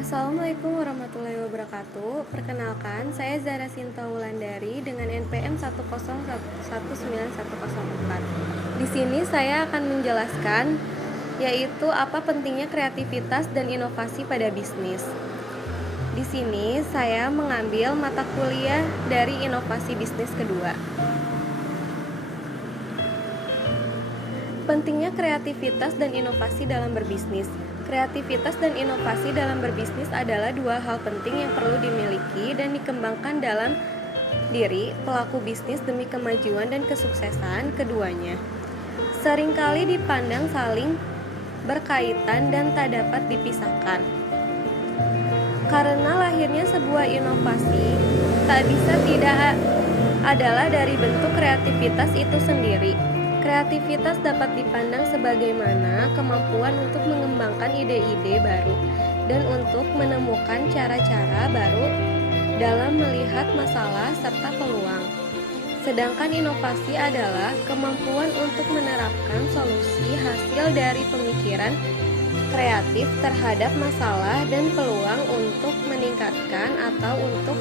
Assalamualaikum warahmatullahi wabarakatuh. Perkenalkan, saya Zara Sinta Wulandari dengan NPM 101191104. Di sini saya akan menjelaskan yaitu apa pentingnya kreativitas dan inovasi pada bisnis. Di sini saya mengambil mata kuliah dari inovasi bisnis kedua. Pentingnya kreativitas dan inovasi dalam berbisnis. Kreativitas dan inovasi dalam berbisnis adalah dua hal penting yang perlu dimiliki dan dikembangkan dalam diri pelaku bisnis demi kemajuan dan kesuksesan keduanya. Seringkali dipandang saling berkaitan dan tak dapat dipisahkan. Karena lahirnya sebuah inovasi tak bisa tidak adalah dari bentuk kreativitas itu sendiri. Kreativitas dapat dipandang sebagaimana kemampuan untuk mengembangkan ide-ide baru dan untuk menemukan cara-cara baru dalam melihat masalah serta peluang. Sedangkan inovasi adalah kemampuan untuk menerapkan solusi hasil dari pemikiran kreatif terhadap masalah dan peluang untuk meningkatkan atau untuk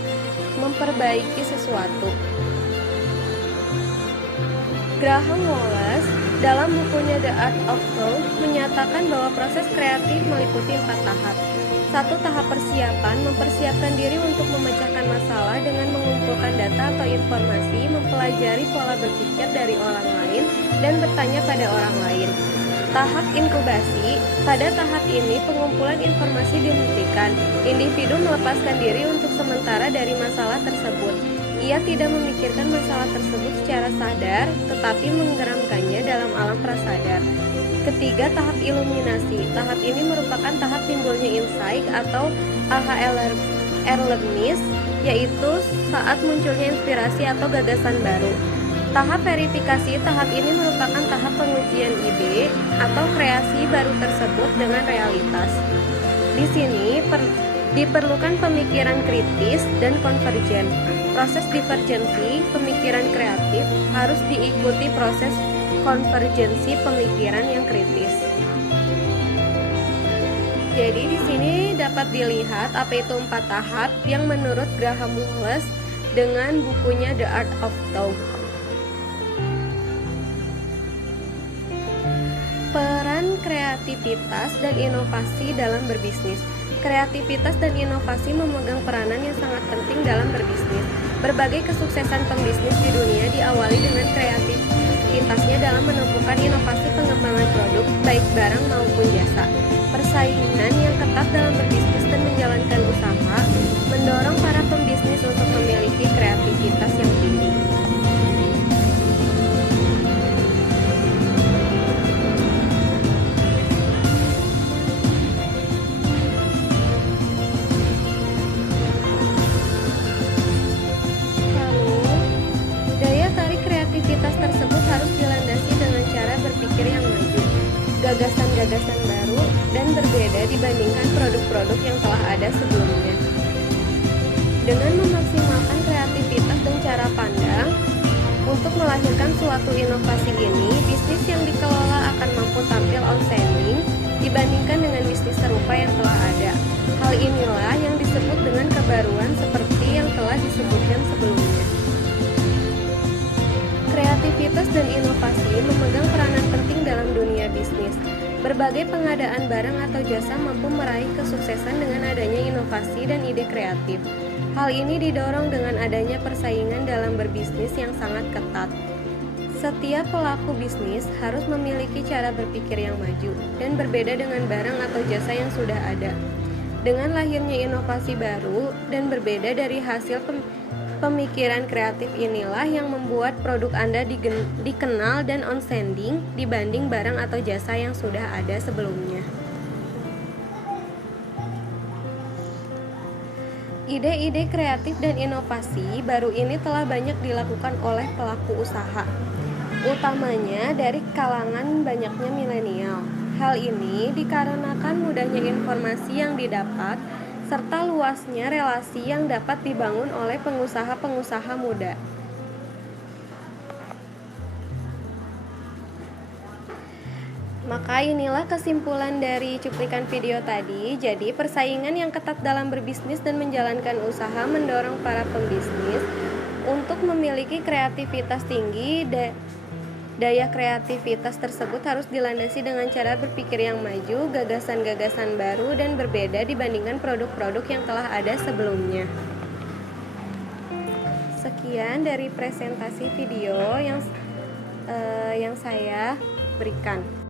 memperbaiki sesuatu. Graham Wallace dalam bukunya The Art of Thought menyatakan bahwa proses kreatif meliputi 4 tahap. 1. Tahap persiapan, mempersiapkan diri untuk memecahkan masalah dengan mengumpulkan data atau informasi, mempelajari pola berpikir dari orang lain, dan bertanya pada orang lain. Tahap inkubasi, pada tahap ini pengumpulan informasi dihentikan. Individu melepaskan diri untuk sementara dari masalah tersebut. Ia tidak memikirkan masalah tersebut secara sadar, tetapi menggeramkannya dalam alam prasadar. Ketiga, tahap iluminasi. Tahap ini merupakan tahap timbulnya insight atau awareness, yaitu saat munculnya inspirasi atau gagasan baru. Tahap verifikasi. Tahap ini merupakan tahap pengujian ide atau kreasi baru tersebut dengan realitas. Di sini diperlukan pemikiran kritis dan konvergen. Proses divergensi pemikiran kreatif harus diikuti proses konvergensi pemikiran yang kritis. Jadi di sini dapat dilihat apa itu 4 tahap yang menurut Graham Wallace dengan bukunya The Art of Thought. Peran kreativitas dan inovasi dalam berbisnis. Kreativitas dan inovasi memegang peranan yang sangat penting dalam berbisnis. Berbagai kesuksesan pembisnis di dunia diawali dengan kreativitasnya dalam menemukan inovasi pengembangan produk, baik barang maupun jasa. Persaingan yang ketat dalam berbisnis dan menjalankan usaha mendorong para pembisnis untuk memiliki kreativitas yang tinggi. Kreativitas tersebut harus dilandasi dengan cara berpikir yang maju, gagasan-gagasan baru, dan berbeda dibandingkan produk-produk yang telah ada sebelumnya. Dengan memaksimalkan kreativitas dan cara pandang untuk melahirkan suatu inovasi ini, bisnis yang dikelola akan mampu tampil outstanding dibandingkan dengan bisnis serupa yang telah ada. Hal inilah yang disebut dengan kebaruan seperti yang telah disebutkan sebelumnya. Kreativitas dan inovasi memegang peranan penting dalam dunia bisnis. Berbagai pengadaan barang atau jasa mampu meraih kesuksesan dengan adanya inovasi dan ide kreatif. Hal ini didorong dengan adanya persaingan dalam berbisnis yang sangat ketat. Setiap pelaku bisnis harus memiliki cara berpikir yang maju dan berbeda dengan barang atau jasa yang sudah ada. Dengan lahirnya inovasi baru dan berbeda dari hasil pemikiran kreatif inilah yang membuat produk Anda dikenal dan outstanding dibanding barang atau jasa yang sudah ada sebelumnya. Ide-ide kreatif dan inovasi baru ini telah banyak dilakukan oleh pelaku usaha, utamanya dari kalangan banyaknya milenial. Hal ini dikarenakan mudahnya informasi yang didapat serta luasnya relasi yang dapat dibangun oleh pengusaha-pengusaha muda. Maka inilah kesimpulan dari cuplikan video tadi. Jadi, persaingan yang ketat dalam berbisnis dan menjalankan usaha mendorong para pembisnis untuk memiliki kreativitas tinggi. Daya kreativitas tersebut harus dilandasi dengan cara berpikir yang maju, gagasan-gagasan baru, dan berbeda dibandingkan produk-produk yang telah ada sebelumnya. Sekian dari presentasi video yang saya berikan.